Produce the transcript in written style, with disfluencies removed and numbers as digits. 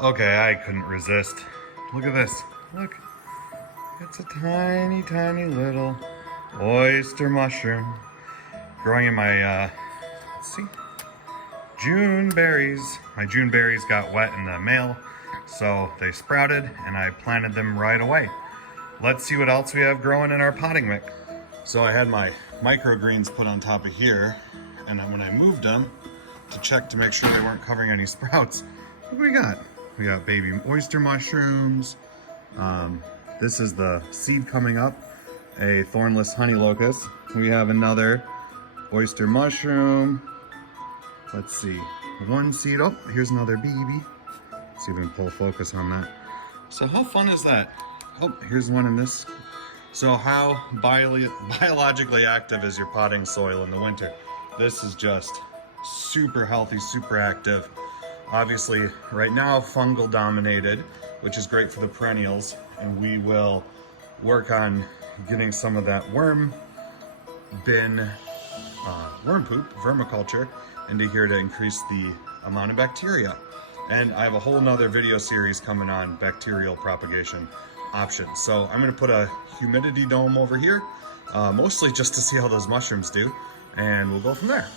Okay, I couldn't resist. Look at this. Look. It's a tiny, tiny little oyster mushroom growing in my, let's see, June berries. My June berries got wet in the mail, so they sprouted and I planted them right away. Let's see what else we have growing in our potting mix. So I had my microgreens put on top of here, and then when I moved them to check to make sure they weren't covering any sprouts, what do we got? We got baby oyster mushrooms. This is the seed coming up, a thornless honey locust. We have another oyster mushroom. Let's see, one seed. Oh, here's another baby. Let's see if we can pull focus on that. So how fun is that? Oh, here's one in this. So how biologically active is your potting soil in the winter? This is just super healthy, super active. Obviously, right now, fungal dominated, which is great for the perennials, and we will work on getting some of that worm bin, worm poop, vermiculture, into here to increase the amount of bacteria. And I have a whole nother video series coming on bacterial propagation options. So I'm gonna put a humidity dome over here, mostly just to see how those mushrooms do, and we'll go from there.